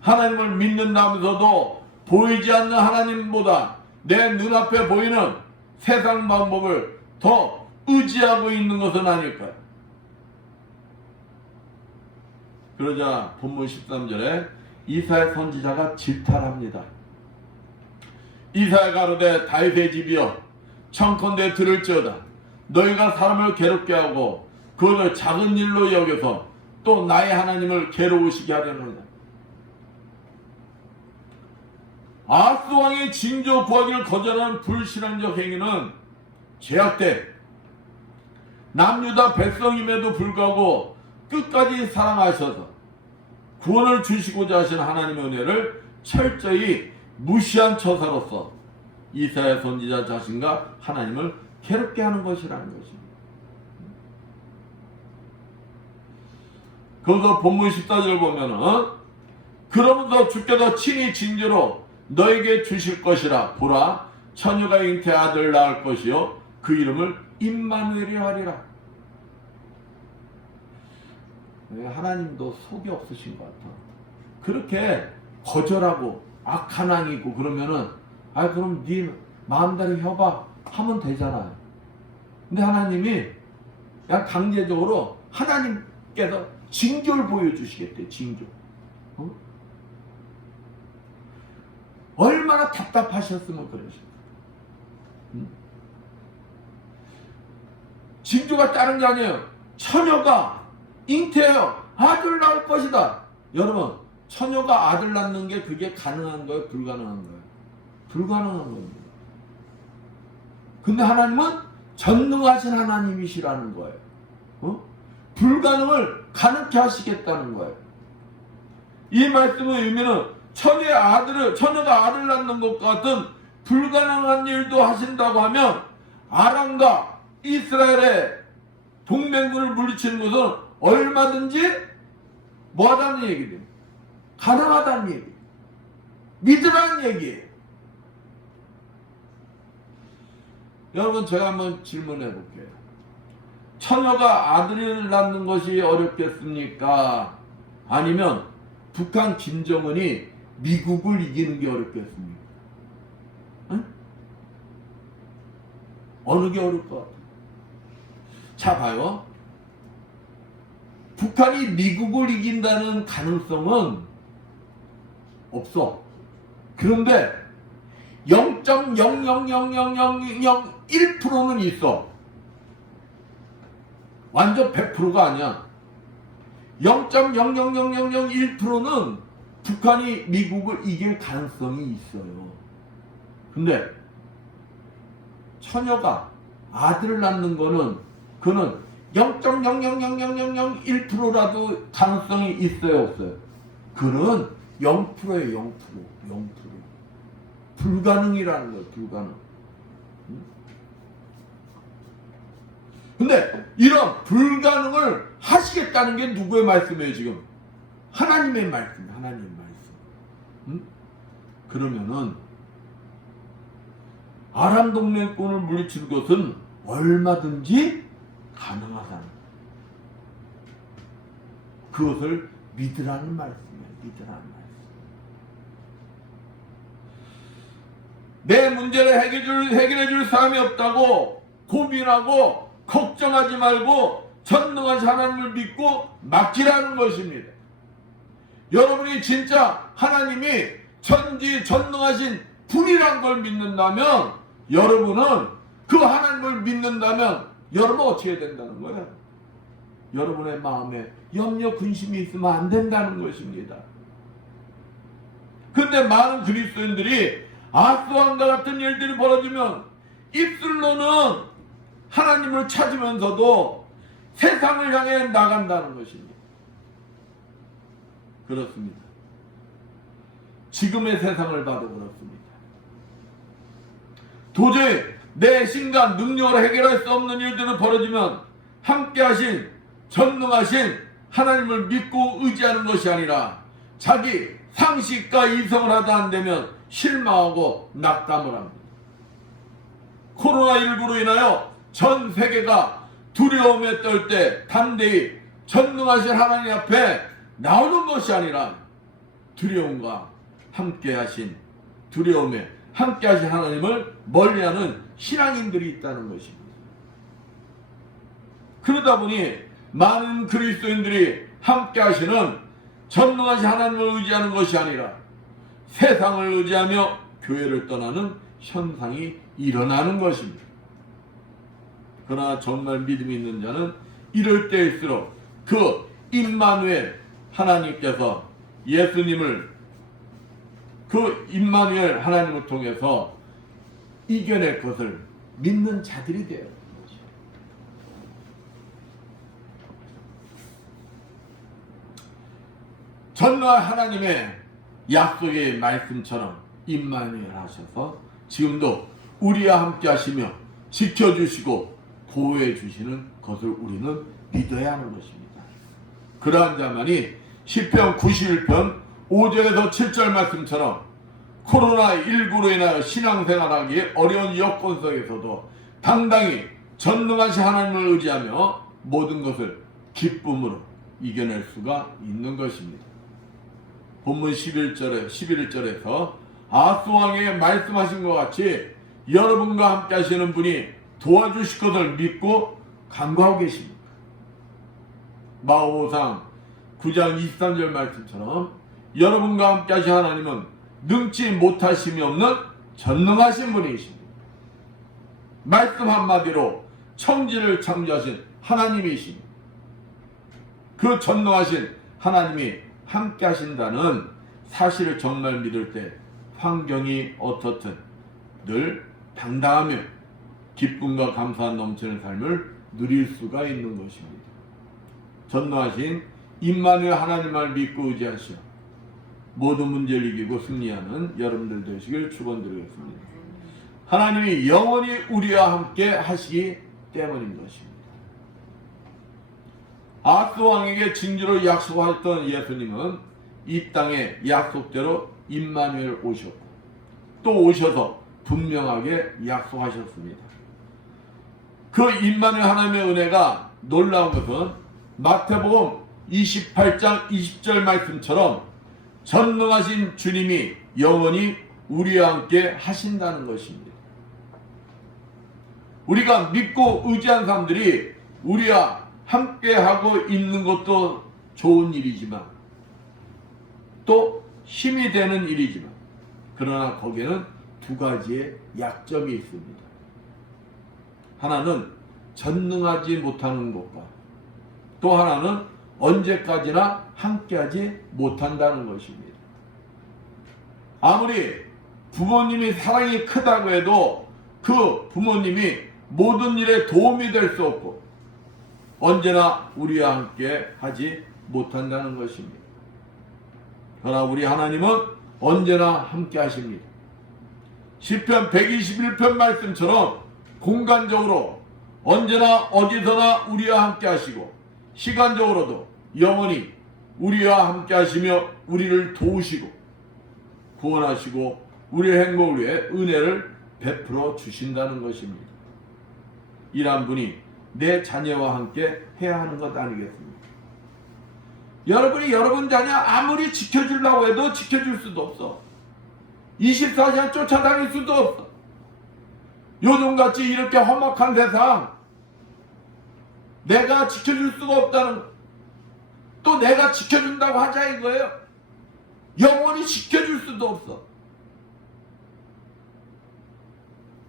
하나님을 믿는다면서도 보이지 않는 하나님보다 내 눈앞에 보이는 세상 방법을 더 의지하고 있는 것은 아닐까요? 그러자 본문 13절에 이사야 선지자가 질타합니다. 이사야 가로되 다윗의 집이여 청컨대 들을지어다. 너희가 사람을 괴롭게 하고 그것을 작은 일로 여겨서 또 나의 하나님을 괴로우시게 하려느냐. 아하스 왕의 징조 구하기를 거절하는 불신앙적 행위는 죄악돼 남유다 백성임에도 불구하고 끝까지 사랑하셔서 구원을 주시고자 하신 하나님의 은혜를 철저히 무시한 처사로서 이사야 선지자 자신과 하나님을 괴롭게 하는 것이라는 것입니다. 거기서 본문 14절 보면은 그러면서 주께서 친히 진저로 너에게 주실 것이라. 보라, 처녀가 잉태 아들 낳을 것이요 그 이름을 임마누엘이 하리라. 하나님도 속이 없으신 것 같아. 그렇게 거절하고 악한 왕이고 그러면은 그럼 네 마음대로 해봐 하면 되잖아요. 근데 하나님이 그냥 강제적으로 하나님께서 징조를 보여주시겠대. 징조. 얼마나 답답하셨으면 그러실까. 징조가 다른 게 아니에요. 처녀가 잉태하여 아들 낳을 것이다. 여러분, 처녀가 아들 낳는 게 그게 가능한 거예요? 불가능한 거예요? 불가능한 겁니다. 근데 하나님은 전능하신 하나님이시라는 거예요. 불가능을 가능케 하시겠다는 거예요. 이 말씀의 의미는 처녀가 아들 낳는 것 같은 불가능한 일도 하신다고 하면 아람과 이스라엘의 동맹군을 물리치는 것은 얼마든지 뭐하다는 얘기죠? 가능하다는 얘기, 믿으라는 얘기예요. 여러분, 제가 한번 질문해 볼게요. 처녀가 아들을 낳는 것이 어렵겠습니까? 아니면 북한 김정은이 미국을 이기는 게 어렵겠습니까? 응? 어느 게 어려울 것 같아요? 자, 봐요. 북한이 미국을 이긴다는 가능성은 없어. 그런데 0.0000001%는 있어. 완전 100%가 아니야. 0.0000001%는 북한이 미국을 이길 가능성이 있어요. 근데 처녀가 아들을 낳는 거는 그는 0.0000001%라도 가능성이 있어요, 없어요? 그는 0%예요, 0%. 불가능이라는 거예요, 불가능. 근데 이런 불가능을 하시겠다는 게 누구의 말씀이에요, 지금? 하나님의 말씀, 하나님의 말씀. 그러면은 아람 동맹군을 물리치는 것은 얼마든지 가능하다는 거예요. 그것을 믿으라는 말씀이에요, 믿으라는 말씀. 내 문제를 해결해 줄 사람이 없다고 고민하고 걱정하지 말고 전능하신 하나님을 믿고 맡기라는 것입니다. 여러분이 진짜 하나님이 전능하신 분이란 걸 믿는다면, 여러분은 그 하나님을 믿는다면 여러분 어떻게 해야 된다는 거예요? 여러분의 마음에 염려 근심이 있으면 안 된다는 것입니다. 근데 많은 그리스도인들이 아스왕과 같은 일들이 벌어지면 입술로는 하나님을 찾으면서도 세상을 향해 나간다는 것입니다. 그렇습니다. 지금의 세상을 봐도 그렇습니다. 도저히 내 신간 능력으로 해결할 수 없는 일들이 벌어지면 함께 하신 전능하신 하나님을 믿고 의지하는 것이 아니라 자기 상식과 이성을 하다 안 되면 실망하고 낙담을 합니다. 코로나19로 인하여 전 세계가 두려움에 떨 때 담대히 전능하신 하나님 앞에 나오는 것이 아니라 두려움과 함께하신, 두려움에 함께하신 하나님을 멀리하는 신앙인들이 있다는 것입니다. 그러다 보니 많은 그리스도인들이 함께하시는 전능하신 하나님을 의지하는 것이 아니라 세상을 의지하며 교회를 떠나는 현상이 일어나는 것입니다. 그러나 정말 믿음이 있는 자는 이럴 때일수록 그 임마누엘 하나님께서 예수님을, 그 임마누엘 하나님을 통해서 이겨낼 것을 믿는 자들이 되어야 합니다. 전능한 하나님의 약속의 말씀처럼 임마누엘 하셔서 지금도 우리와 함께 하시며 지켜주시고 보호해 주시는 것을 우리는 믿어야 하는 것입니다. 그러한 자만이 시편 91편 5절에서 7절 말씀처럼 코로나19로 인하여 신앙생활하기 어려운 여건 속에서도 당당히 전능하신 하나님을 의지하며 모든 것을 기쁨으로 이겨낼 수가 있는 것입니다. 본문 11절에서 아하스 왕에게 말씀하신 것 같이 여러분과 함께 하시는 분이 도와주실 것을 믿고 간구하고 계십니다. 마가복음 9장 23절 말씀처럼 여러분과 함께 하신 하나님은 능치 못하심이 없는 전능하신 분이십니다. 말씀 한마디로 천지를 창조하신 하나님이십니다. 그 전능하신 하나님이 함께 하신다는 사실을 정말 믿을 때 환경이 어떻든 늘 당당하며 기쁨과 감사 넘치는 삶을 누릴 수가 있는 것입니다. 전능하신 임마누엘 하나님을 믿고 의지하시어 모든 문제를 이기고 승리하는 여러분들 되시길 축원드리겠습니다. 하나님이 영원히 우리와 함께 하시기 때문인 것입니다. 아하스 왕에게 징조로 약속하셨던 예수님은 이 땅에 약속대로 임마누엘 오셨고 또 오셔서 분명하게 약속하셨습니다. 그 임마누엘 하나님의 은혜가 놀라운 것은 마태복음 28장 20절 말씀처럼 전능하신 주님이 영원히 우리와 함께 하신다는 것입니다. 우리가 믿고 의지한 사람들이 우리와 함께 하고 있는 것도 좋은 일이지만 또 힘이 되는 일이지만 그러나 거기에는 두 가지의 약점이 있습니다. 하나는 전능하지 못하는 것과 또 하나는 언제까지나 함께하지 못한다는 것입니다. 아무리 부모님이 사랑이 크다고 해도 그 부모님이 모든 일에 도움이 될 수 없고 언제나 우리와 함께 하지 못한다는 것입니다. 그러나 우리 하나님은 언제나 함께 하십니다. 시편 121편 말씀처럼 공간적으로 언제나 어디서나 우리와 함께 하시고 시간적으로도 영원히 우리와 함께 하시며 우리를 도우시고 구원하시고 우리의 행복을 위해 은혜를 베풀어 주신다는 것입니다. 이러한 분이 내 자녀와 함께 해야 하는 것 아니겠습니까? 여러분이 여러분 자녀 아무리 지켜주려고 해도 지켜줄 수도 없어. 24시간 쫓아다닐 수도 없어. 요즘같이 이렇게 험악한 세상 내가 지켜줄 수가 없다는 거. 또 내가 지켜준다고 하자 이거예요. 영원히 지켜줄 수도 없어.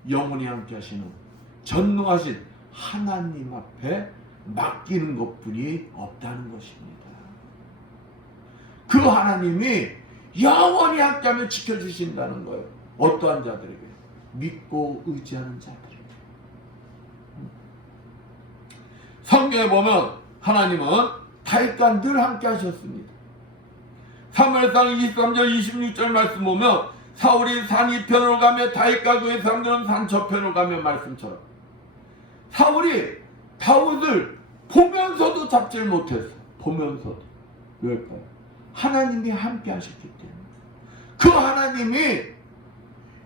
영원히 함께 하시는 전능하신 하나님 앞에 맡기는 것뿐이 없다는 것입니다. 그 하나님이 영원히 함께하며 지켜주신다는 거예요. 어떠한 자들에게? 믿고 의지하는 자들에게. 성경에 보면 하나님은 다윗과 늘 함께 하셨습니다. 사무엘상 23절 26절 말씀 보면 사울이 산 이편으로 가며 다윗과 그의 사람들은 산 저편으로 가며 말씀처럼 사울이 다윗을 보면서도 잡질 못했어. 보면서도. 왜일까요? 하나님이 함께 하셨기 때문에. 그 하나님이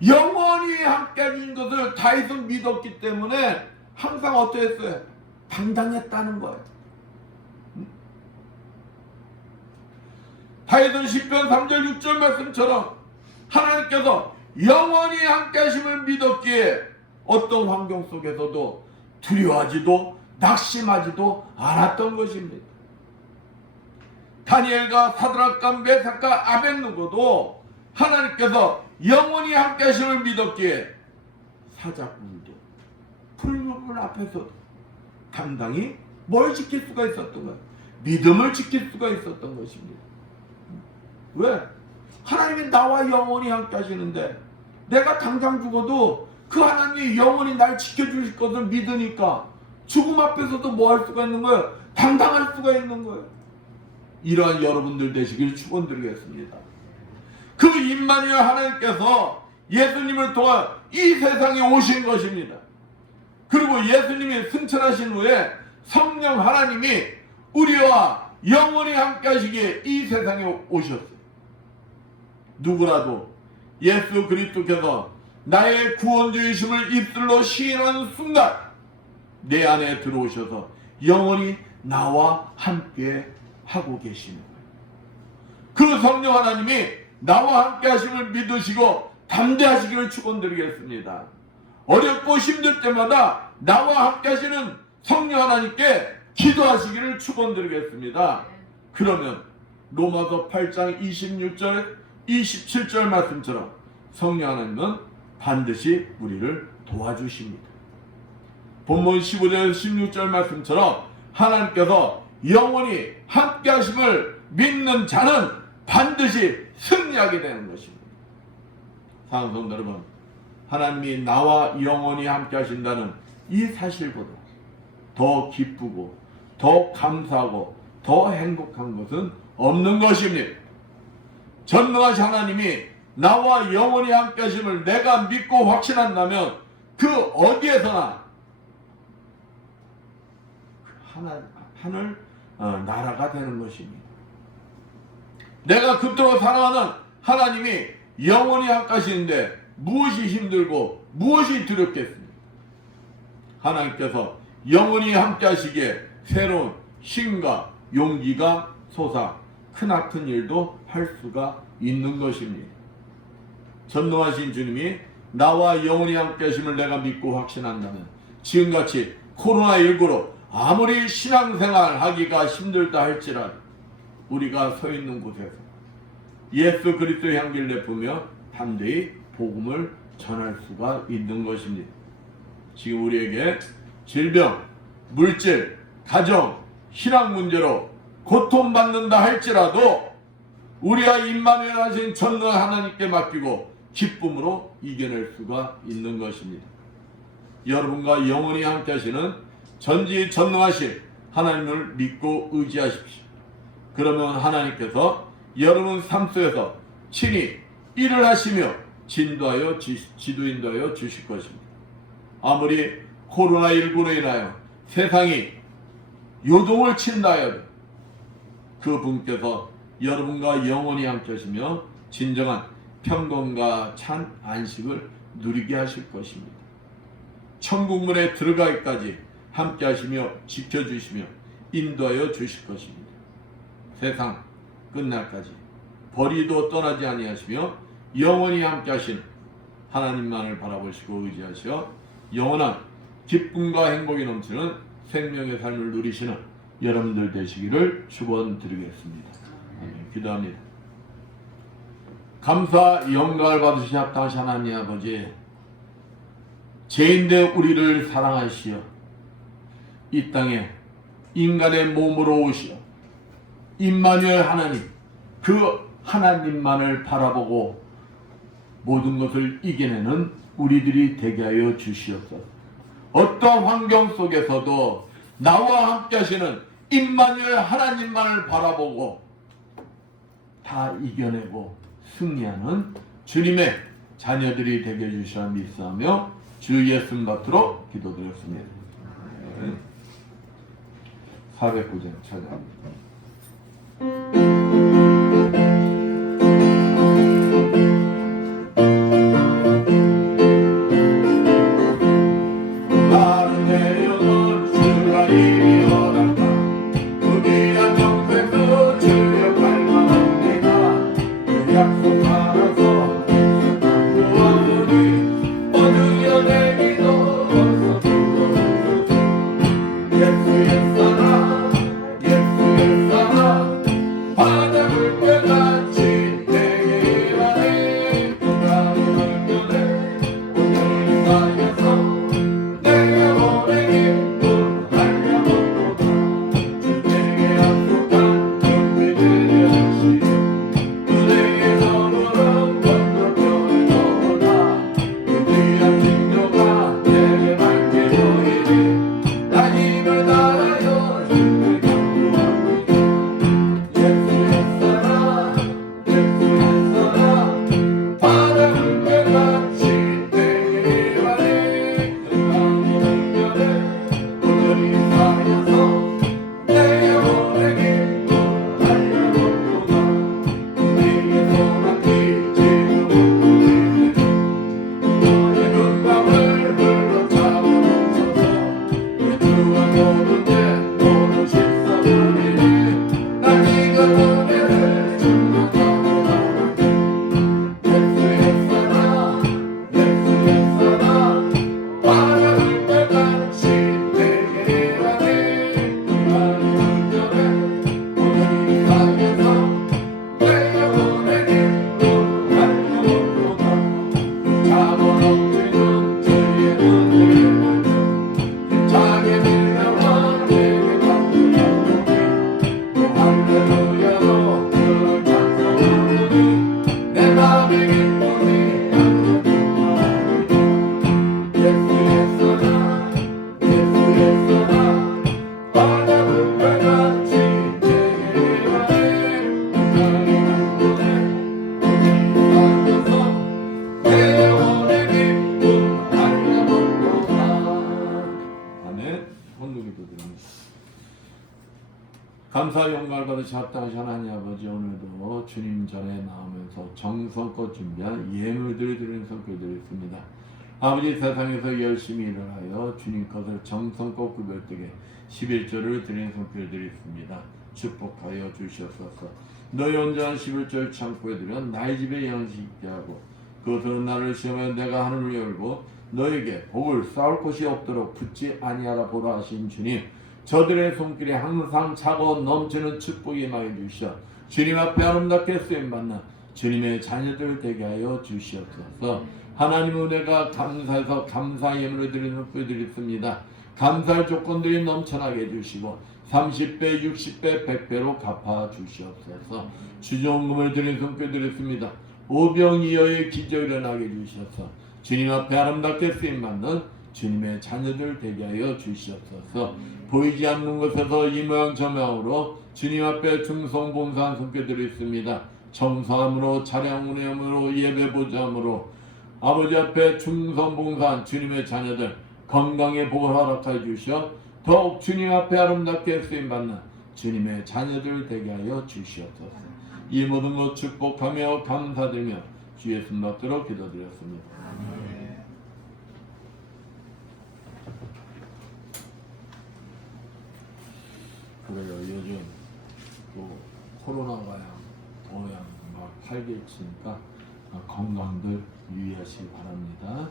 영원히 함께 하신 것을 다윗은 믿었기 때문에 항상 어떠했어요? 당당했다는 거예요. 다윗은 시편 3절 6절 말씀처럼 하나님께서 영원히 함께 하심을 믿었기에 어떤 환경 속에서도 두려워하지도 낙심하지도 않았던 것입니다. 다니엘과 사드락과 메삭과 아벳느고도 하나님께서 영원히 함께 하심을 믿었기에 사자굴도 풀무불 앞에서도 당당히 뭘 지킬 수가 있었던 거예요? 믿음을 지킬 수가 있었던 것입니다. 왜? 하나님이 나와 영원히 함께 하시는데 내가 당장 죽어도 그 하나님이 영원히 날 지켜주실 것을 믿으니까 죽음 앞에서도 뭐 할 수가 있는 거예요? 당당할 수가 있는 거예요. 이러한 여러분들 되시길 축원드리겠습니다. 그 임마누엘 하나님께서 예수님을 통한 이 세상에 오신 것입니다. 그리고 예수님이 승천하신 후에 성령 하나님이 우리와 영원히 함께 하시기에 이 세상에 오셨어요. 누구라도 예수 그리스도께서 나의 구원주이심을 입술로 시인하는 순간 내 안에 들어오셔서 영원히 나와 함께 하고 계시는 거예요. 그 성령 하나님이 나와 함께 하심을 믿으시고 담대하시기를 축원드리겠습니다. 어렵고 힘들 때마다 나와 함께 하시는 성령 하나님께 기도하시기를 축원드리겠습니다. 그러면 로마서 8장 26절 27절 말씀처럼 성령 하나님은 반드시 우리를 도와주십니다. 본문 15절 16절 말씀처럼 하나님께서 영원히 함께 하심을 믿는 자는 반드시 승리하게 되는 것입니다. 사랑하는 성도 여러분, 하나님이 나와 영원히 함께 하신다는 이 사실보다 더 기쁘고 더 감사하고 더 행복한 것은 없는 것입니다. 전능하신 하나님이 나와 영원히 함께 하심을 내가 믿고 확신한다면 그 어디에서나 하늘 나라가 되는 것입니다. 내가 그토록 사랑하는 하나님이 영원히 함께 하시는데 무엇이 힘들고 무엇이 두렵겠습니까? 하나님께서 영원히 함께 하시기에 새로운 힘과 용기가 솟아 크나큰 일도 할 수가 있는 것입니다. 전능하신 주님이 나와 영원히 함께 하심을 내가 믿고 확신한다면 지금같이 코로나19로 아무리 신앙생활 하기가 힘들다 할지라도 우리가 서 있는 곳에서 예수 그리스도의 향기를 내뿜며 담대히 복음을 전할 수가 있는 것입니다. 지금 우리에게 질병, 물질, 가정, 신앙 문제로 고통받는다 할지라도 우리가 임마누엘 하신 전능한 하나님께 맡기고 기쁨으로 이겨낼 수가 있는 것입니다. 여러분과 영원히 함께 하시는 전지전능하신 하나님을 믿고 의지하십시오. 그러면 하나님께서 여러분 삶 속에서 친히 일을 하시며 지도인도하여 주실 것입니다. 아무리 코로나19로 인하여 세상이 요동을 친다 하여도 그 분께서 여러분과 영원히 함께 하시며 진정한 평강과 찬 안식을 누리게 하실 것입니다. 천국문에 들어가기까지 함께 하시며 지켜주시며 인도하여 주실 것입니다. 세상 끝날까지 버리도 떠나지 아니하시며 영원히 함께 하신 하나님만을 바라보시고 의지하시어 영원한 기쁨과 행복이 넘치는 생명의 삶을 누리시는 여러분들 되시기를 축원드리겠습니다. 기도합니다. 감사 영광을 받으시 합당하신 하나님 아버지, 죄인된 우리를 사랑하시어 이 땅에 인간의 몸으로 오시어 임마누엘 하나님, 그 하나님만을 바라보고 모든 것을 이겨내는 우리들이 되게 하여 주시옵소서. 어떠한 환경 속에서도 나와 함께 하시는 임마누엘 하나님만을 바라보고 다 이겨내고 승리하는 주님의 자녀들이 되게 해주시라 믿사하며 주 예수님 받도록 기도드렸습니다. 409장 찾아갑니다. Yes, 감사 영광을 받으시 합당하신 하나님 아버지, 오늘도 주님 전에 나오면서 정성껏 준비한 예물들을 드리는 성결드렸습니다. 아버지, 세상에서 열심히 일어나여 주님 것을 정성껏 구별되게 11절을 드리는 성결드렸습니다. 축복하여 주시옵소서. 너희 온전한 11절 창고에 들면 나의 집에 양식 있게 하고 그것으로 나를 시험하여 내가 하늘을 열고 너에게 복을 쌓을 곳이 없도록 붙지 아니하라 보라 하신 주님, 저들의 손길에 항상 차고 넘치는 축복이 임하여 주시어 주님 앞에 아름답게 쓰임받는 주님의 자녀들 되게 하여 주시옵소서. 하나님 은혜가 감사해서 감사 예물을 드리는 뿌드렸습니다. 감사할 조건들이 넘쳐나게 해주시고 30배, 60배, 100배로 갚아 주시옵소서. 주종금을 드린 손길드렸습니다. 오병이어의 기적이 일어나게 해주셔서 주님 앞에 아름답게 쓰임받는 주님의 자녀들 되게 하여 주시옵소서. 보이지 않는 곳에서 이 모양 저 모양으로 주님 앞에 충성봉사한 손길드렸습니다. 청소함으로 차량 운행함으로 예배 보좌함으로 아버지 앞에 충성봉사한 주님의 자녀들 건강의 복을 허락하여 주시어 더욱 주님 앞에 아름답게 쓰임받는 주님의 자녀들 되게 하여 주시옵소서. 이 모든 것 축복하며 감사드리며 주 예수 받도록 기도드렸습니다. 그래요. 요즘 또 코로나가 더양 막 활개치니까 건강들 유의하시기 바랍니다.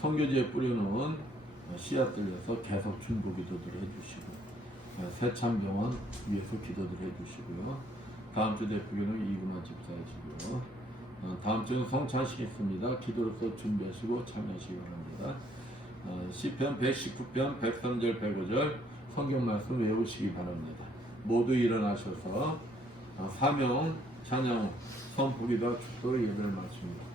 선교지에 뿌려놓은 씨앗들에서 계속 중보 기도들 해주시고 세참병원 위에서 기도들 해주시고요. 다음 주 대표교는 이분화 집사이시고요. 다음 주는 성찬식 있습니다. 기도로서 준비하시고 참여하시기 바랍니다. 시편 119편 103절 105절 성경 말씀 외우시기 바랍니다. 모두 일어나셔서 사명 찬양 선포기도 축도 예배를 마칩니다.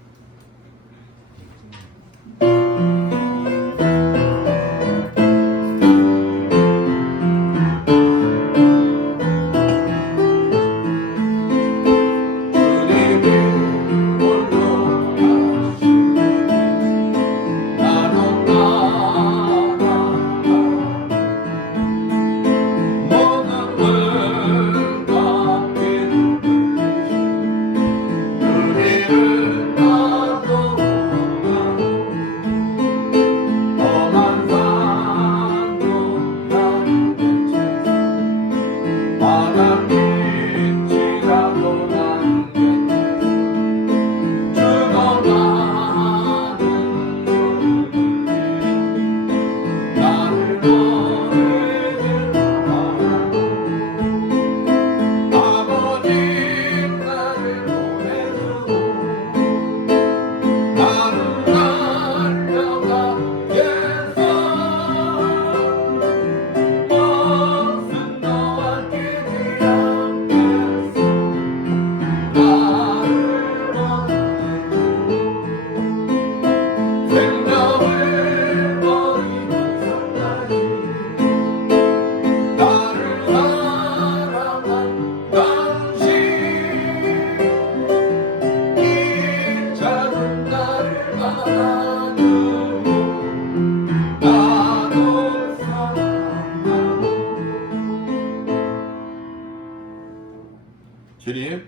주님,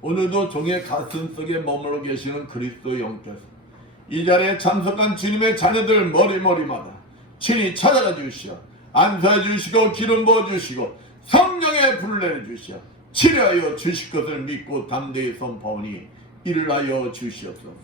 오늘도 종의 가슴 속에 머물러 계시는 그리스도 영께서 이 자리에 참석한 주님의 자녀들 머리마다 친히 찾아가 주시어 안수해 주시고 기름 부어 주시고 성령의 불을 내려 주시어 치료하여 주실 것을 믿고 담대히 선포하오니 이를 하여 주시옵소서.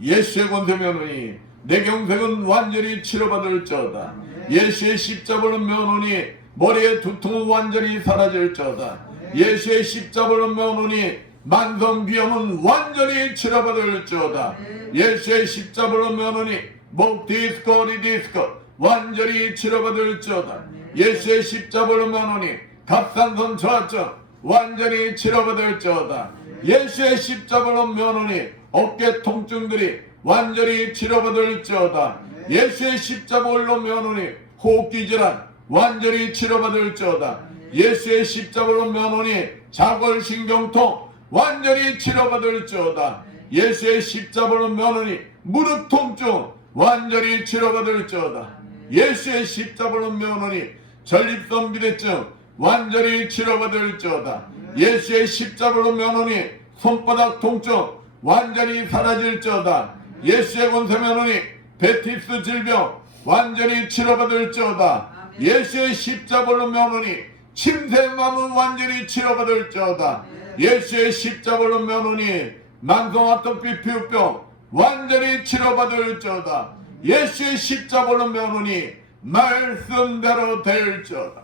예수의 권세 면허니 내 경색은 완전히 치료받을지어다. 예수의 십자가를 면허니 머리의 두통은 완전히 사라질지어다. 예수의 십자가를 면허니 만성비염은 완전히 치료받을지어다. 예수의 십자가를 면허니 목 디스크, 허리 디스크 완전히 치료받을지어다. 예수의 십자가를 면허니 갑상선 저하증 완전히 치료받을지어다. 예수의 십자가를 면허니 어깨 통증들이 완전히 치료받을지어다. 예수의 십자가를 면허니 호흡기 질환 완전히 치료받을지어다. 예수의 십자가로 면허니 자골신경통 완전히 치료받을지어다. 예수의 십자가로 면허니 무릎 통증 완전히 치료받을지어다. 예수의 십자가로 면허니 전립선 비대증 완전히 치료받을지어다. 예수의 십자가로 면허니 손바닥 통증 완전히 사라질지어다. 예수의 권세 면허니 베티스 질병 완전히 치료받을지어다. 예수의 십자가로 면허니 침샘암은 완전히 치료받을지어다. 예수의 십자가로 면허니 만성 아토피 피부병 완전히 치료받을지어다. 예수의 십자가로 면허니 말씀대로 될지어다.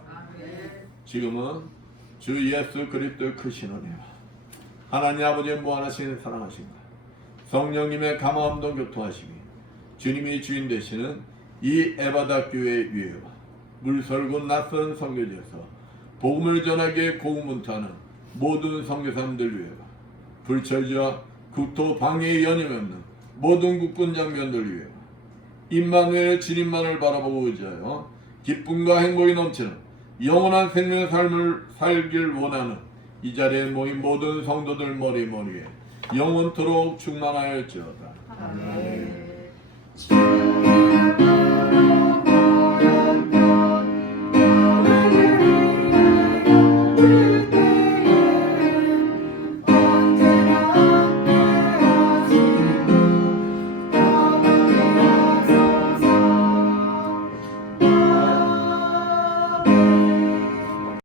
지금은 주 예수 그리스도의 크신 은혜와 하나님 아버지의 무한하신 사랑하심과 성령님의 감화함동 교통하심이 주님이 주인 되시는 이 에바다 교회 위에와 물설고 낯선 선교지에서 복음을 전하기에 고군분투하는 모든 선교사님들 위에와 불철지와 국토 방해에 연임이 없는 모든 국군 장병들 위에와 임마누엘 주님만을 바라보고 의지하여 기쁨과 행복이 넘치는 영원한 생명의 삶을 살길 원하는 이 자리에 모인 모든 성도들 머리에 영원토록 충만하였지어다. 아멘.